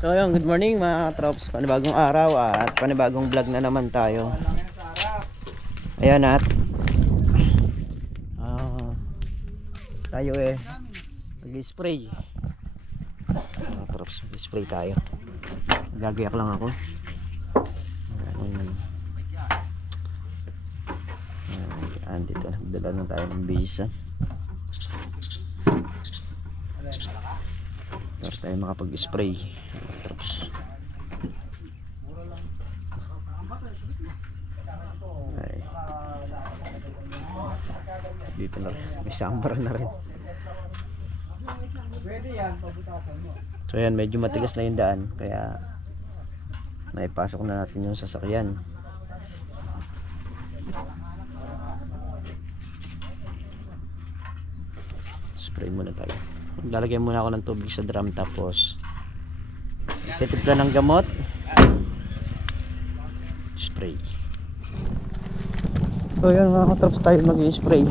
So yun, good morning mga trops. Panibagong araw at panibagong vlog na naman tayo. Ayan at tayo mag-spray. Mga trops, mag-spray tayo. Gagayak lang ako. Ayan, dito nagdala na tayo ng bisa para tayo makapag-spray. Ay. Dito na rin, may sambara na rin. So yan, medyo matigas na yung daan, kaya naipasok na natin yung sasakyan. Spray muna tayo. Lalagyan muna ako ng tubig sa drum, tapos titimpla ng gamot, spray. So yan mga katrops, tayo mag-i-spray.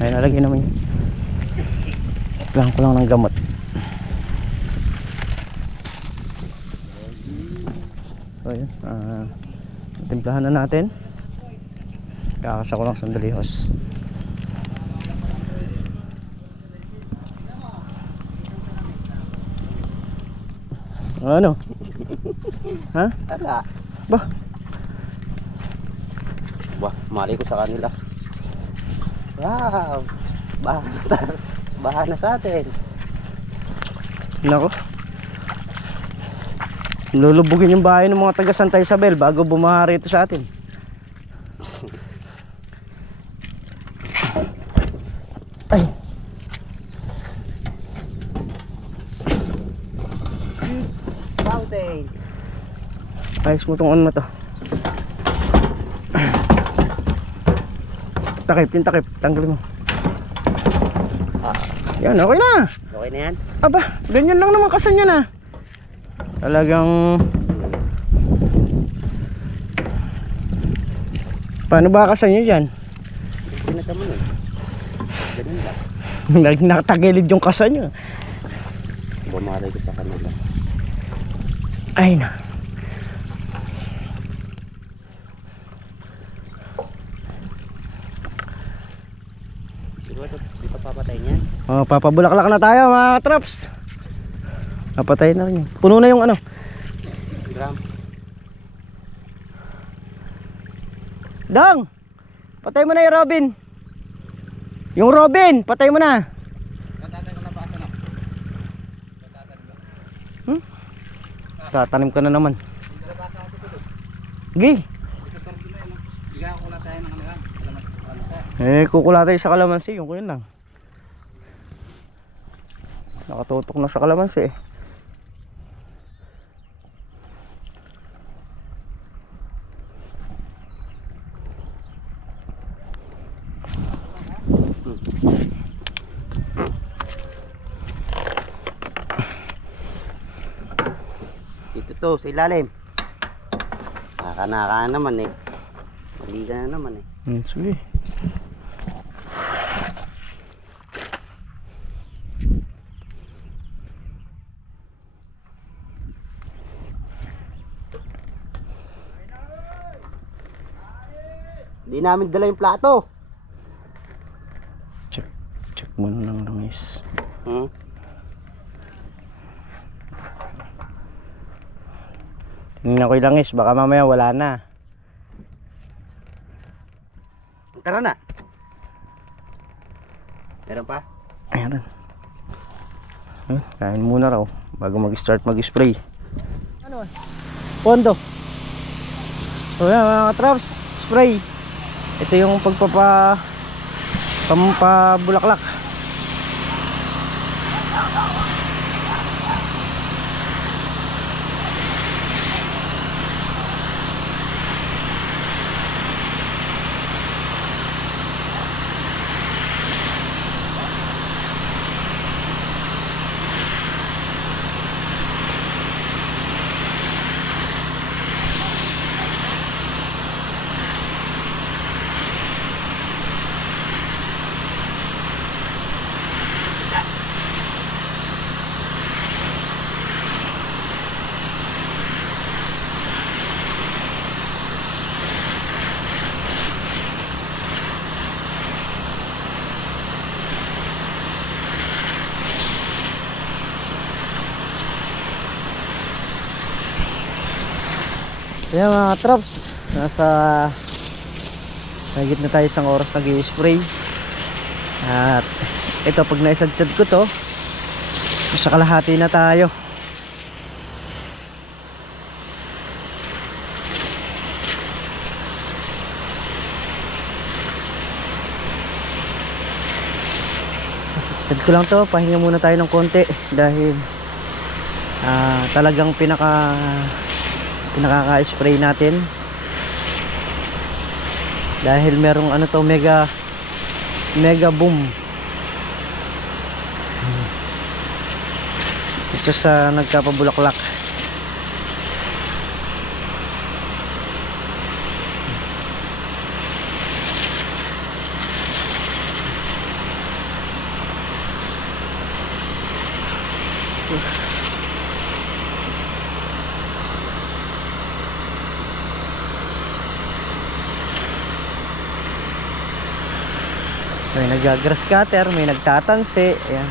Ay, nalagyan naman yun. Lang ko lang ng gamot. So yun, timplahan na natin. Kakasa ko lang sandali, hos. Ano? Ha? Ala. Bah? Wah, mali ko sa kanila. Wow, baha na sa atin. Nako, lulubugin yung bahay ng mga taga Santa Isabel bago bumaha rito sa atin. Ay, Fountain. ayos mo tong on mo to. Takip, yung takip, tanggalin mo. Yan, okay na. Okay na yan? Aba, ganyan lang naman kasan yan ah. Talagang paano ba kasan nyo dyan? Pinata mo nun. Ganun lang. Nakatagilid yung kasan nyo. Bumari ko sa kanila. Ay na. Di pa papatayin yan? Oh, papabulaklak na tayo mga traps. Napatay na rin yun. Puno na yung ano. Gram. Dang! Patay mo na yung Robin. Yung Robin, patay mo na. Tatanim ka na naman. Gi. Kukulatay sa kalamansi, yung yun lang. Nakatutok na sa kalamansi eh. Dito to, sa ilalim. Naka naman eh. Mali ka na naman eh. Sige. Hindi namin dala yung plato. Check muna ng langis. Tingnan ko yung langis, baka mamaya wala na. Tara na. Meron pa? Ayan. Kain muna raw bago mag-start mag-spray. Ano? Pondo. So yan mga traps, spray. Ito yung pampabulaklak. Ayan mga traps, nasa higit na tayo isang oras nag-i-spray. At ito, pag naisadsad ko to, sa kalahati na tayo. Sad ko lang to, pahinga muna tayo ng konti dahil talagang pinaka-spray natin dahil merong ano to, mega boom. Isa sa nagkapabulaklak. May nag-grass cutter, may nagtatansi. Ayan.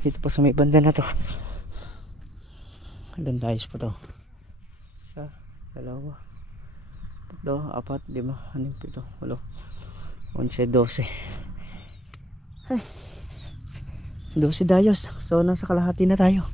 Dito pa sa may banda na to. Ilan dayos pa to? Isa, dalawa, tatlo, apat, lima, anim, pito, walo, 11, 12. Ay, 12 dayos. So nasa kalahati na tayo.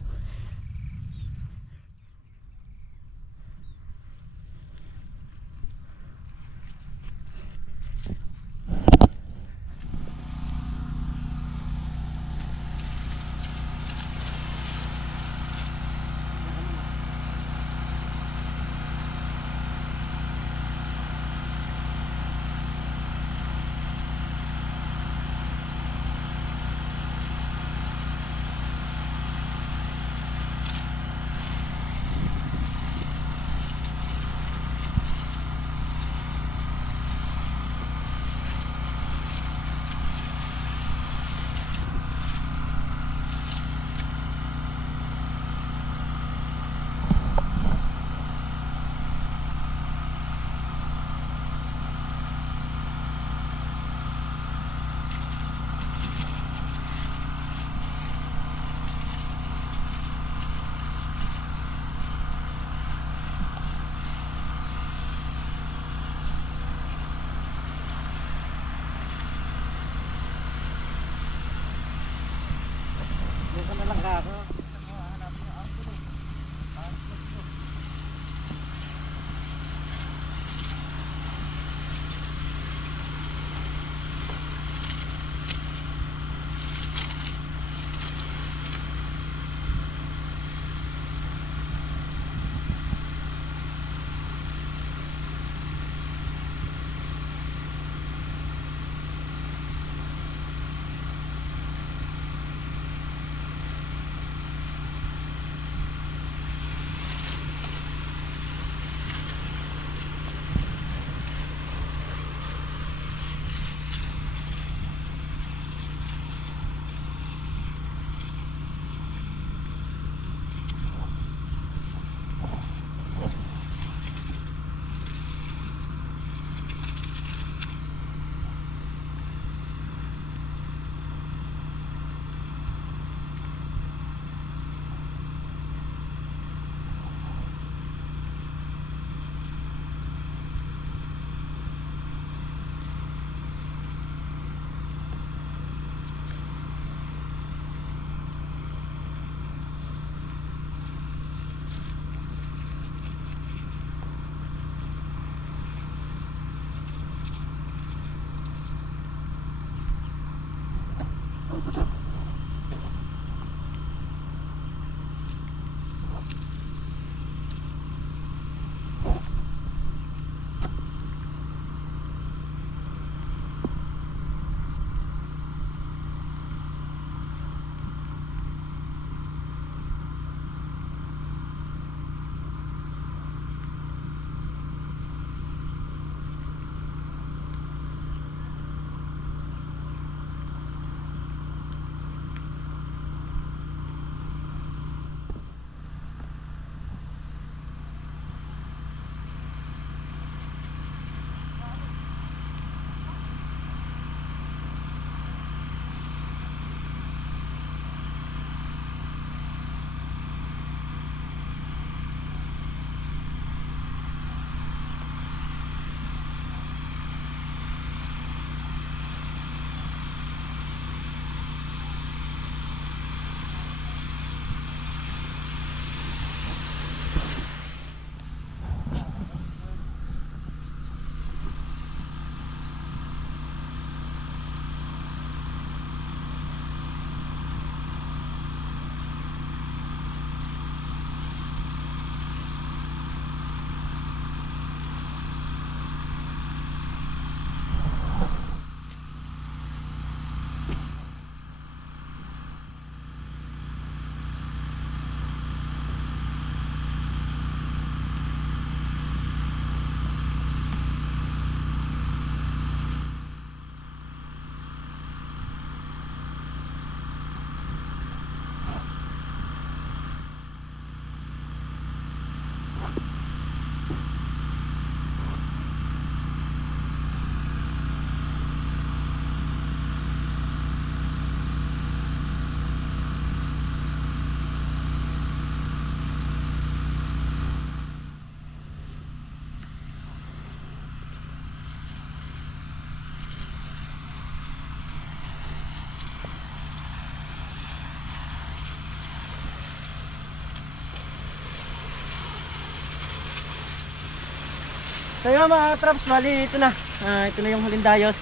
So yun mga traps, bali ito na. Ito na yung huling dayos.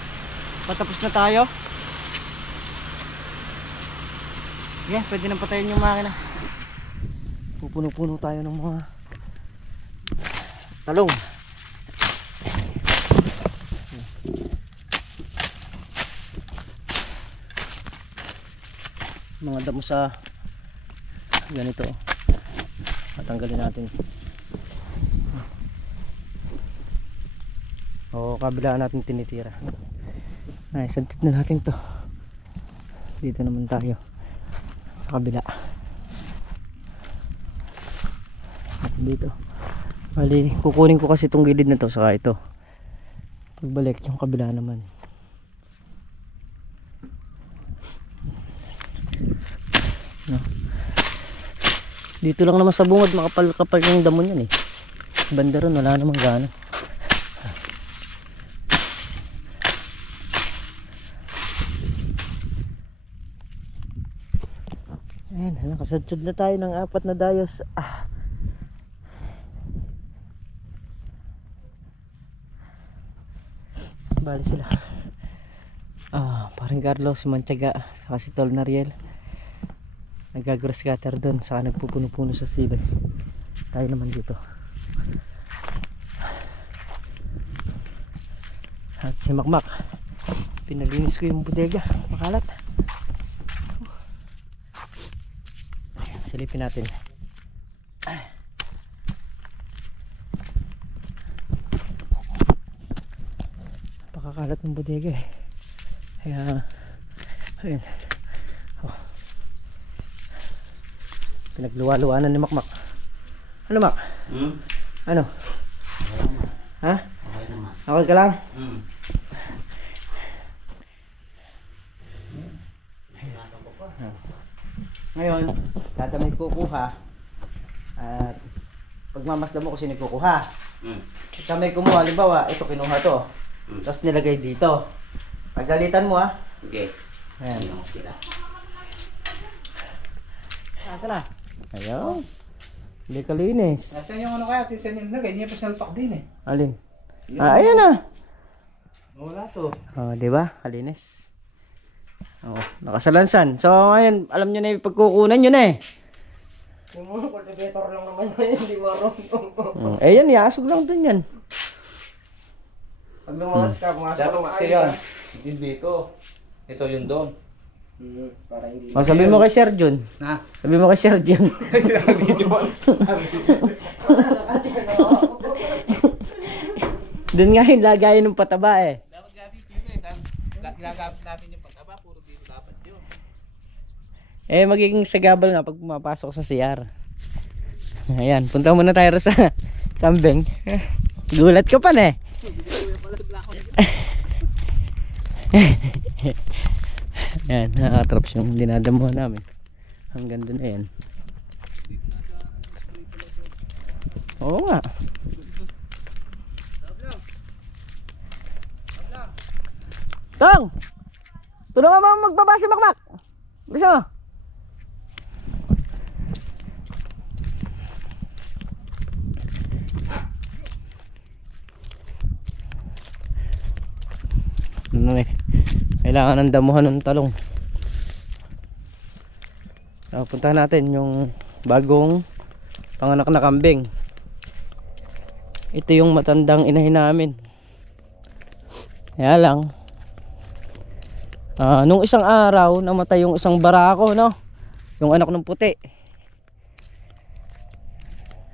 Patapos na tayo. Yeah, pwede nang patayin yung makina. Pupuno-puno tayo ng mga talong. Mga damo sa ganito. Tatanggalin natin. O kabila natin tinitira. Ay, santit na natin to. Dito naman tayo sa kabila. At dito. Bali, kukunin ko kasi itong gilid na to saka ito. Pagbalik yung kabila naman. No. Dito lang naman sa bungod makapal-kapal yung damo niyan eh. Banda ron wala namang gana. Ayan, nakasadsad na tayo ng 4 na dayos. Bali sila. Parang Carlos, si Manchaga, saka si Tol Nariel. Nag-grass cutter doon, saka nagpupuno-puno sa sili. Tayo naman dito. At si Makmak, pinalinis ko yung bodega, makalat. Silipin natin. Pakakalat ng bodega eh. Kaya ayun. Pinagluwa-luwanan ni Makmak. Ano Mak? Ano? Ha? Okay naman. Okay ka lang? Ngayon, tatamay kukuha. At pagmamasdan mo kasi nagkukuha. Kamay kumuha, halimbawa, ito kinuha to. Tapos nilagay dito. Pagdalitan mo ha. Okay. Ayan. Sila. Asa na? Ayun. Hindi kalinis. Nasaan yung ano kaya? Tinsan yung nilagay niya pa sinalpak din eh. Alin? Ayan na. Wala to. Diba? Kalinis. Nakasalansan. So ngayon, alam nyo na yung pagkukunan nyo na eh. Yung mga cultivator lang naman yun, hindi marunong. Yan, iasog lang dun yan. Pag lumakas ka, pumasok ka maayos yan. Yung dito. Ito yung doon. Para hindi. Sabi mo kay Sir John. Na? Sabi mo kay Sir John. Doon nga yung lagayin ng pataba eh. Dapat gabi dito eh. Gagapit natin yung pagkaba, puro dito dapat yun. Magiging sagabal nga pag pumapasok sa CR. Ayan, punta muna tayo sa kambing. Gulat ka pa na eh. Ayan, nakatraps yung dinadamuhan namin. Hanggang doon ayan. Oo nga. Tong! Tulungan mo magbaba si Makmak. Gusto mo? Ano eh? Kailangan ng damuhan ng talong. So, puntahan natin yung bagong panganak na kambing. Ito yung matandang inahin namin. Kaya lang nung isang araw namatay yung isang barako, no? Yung anak ng puti.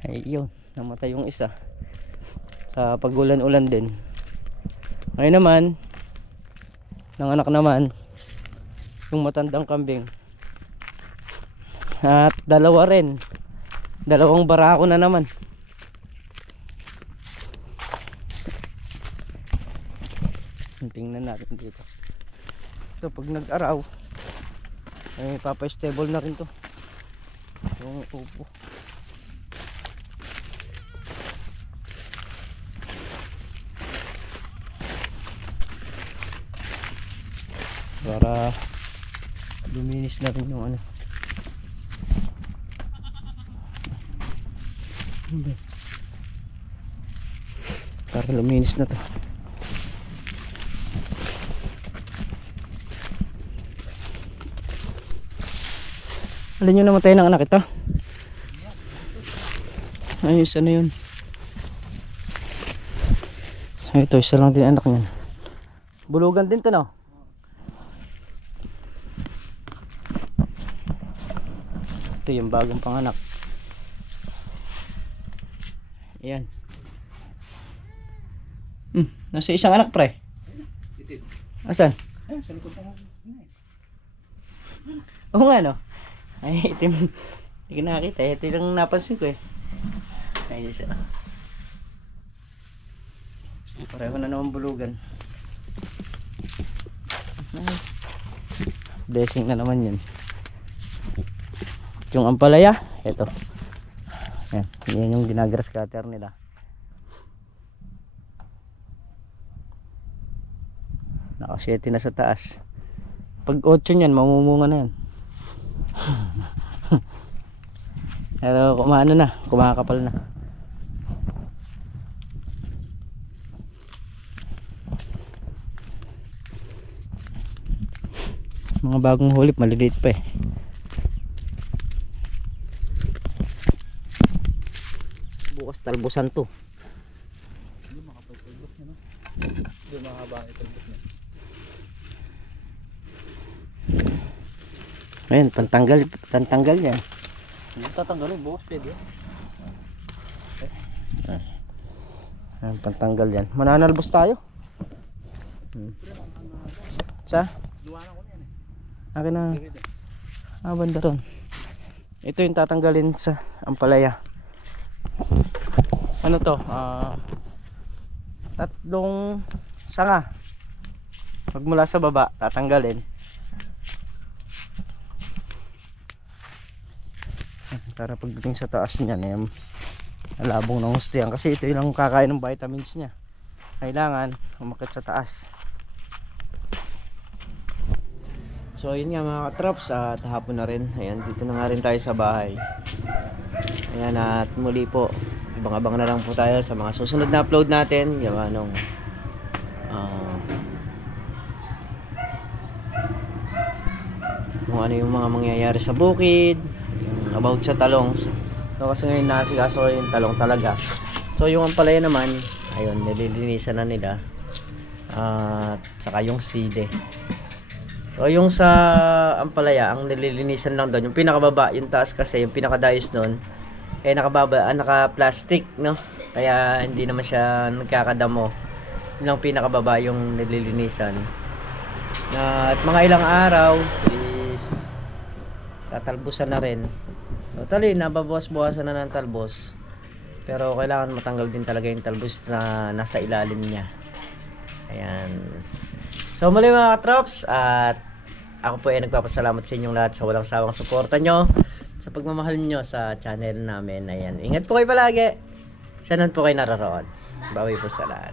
Ay yun, namatay yung isa sa pagulan-ulan din. Ngayon naman nanganak naman yung matandang kambing. At dalawa rin. Dalawang barako na naman. Tingnan natin dito. Ito pag nag-araw ay papa-stable na rin to. Yung upo. Para luminis na rin yung ano. Para luminis na to. Alin yung namatay ng anak ito? Ayos, ano yun? So ito, isa lang din anak niyan. Bulugan din to, no? Ito yung bagong panganak. Ayan. Nasa isang anak, pre. Asan? Ayun, sa likod ng Oo nga, no? Ay, itim. Hindi ko nakakita. Ito yung napansin ko eh. Ay, isa. Pareho na naman bulugan. Blessing na naman yun. Yung ampalaya, ito. Yan, yan yung ginagrass cutter nila. Naka 7 na sa taas. Pag 8 niyan, mamumunga na yan. Pero kumaano na, kumakapal na. Mga bagong hulip, maliliit pa eh. Bukas talbusan to. Hindi makapagtalbos na, no? Hindi mahaba ang italbos na. Ayan, pantanggal yan. Hindi tatanggalin, bukas pwede. Ayan, pantanggal yan. Mananalbos tayo. Sa? Duwanan ko na yan eh. Akin na. Banda ron. Ito yung tatanggalin sa ampalaya. Ano to? 3 sanga. Magmula sa baba, tatanggalin. Para pagdating sa taas niyan, labong ng gusto yan. Kasi ito yung kakain ng vitamins niya. Kailangan umakit sa taas. So yun nga mga katrops, at hapon na rin. Ayan, dito na nga rin tayo sa bahay. Ayan, at muli po, abang-abang na lang po tayo sa mga susunod na upload natin. Yung anong kung ano yung mga mangyayari sa bukid, yung about sa talong. So kasi ngayon nasikaso yung talong talaga. So yung ampalaya naman, ayun, nililinisan na nila. At saka yung side. So yung sa ampalaya, ang nililinisan lang doon, yung pinakababa, yung taas kasi, yung pinakadayos doon, eh naka-plastic, no? Kaya hindi naman siya nagkakadamo. Yun lang pinakababa yung nililinisan. At mga ilang araw is tatalbusan na rin. Totally, nababawas-bawasan na ng talbos. Pero kailangan matanggal din talaga yung talbos na nasa ilalim niya. Ayan. So muli mga katrops, at ako po ay nagpapasalamat sa inyong lahat sa walang sawang suporta nyo, sa pagmamahal nyo sa channel namin. Ayan. Ingat po kayo palagi. Saan po kayo naroroon. Bawi po sa lahat.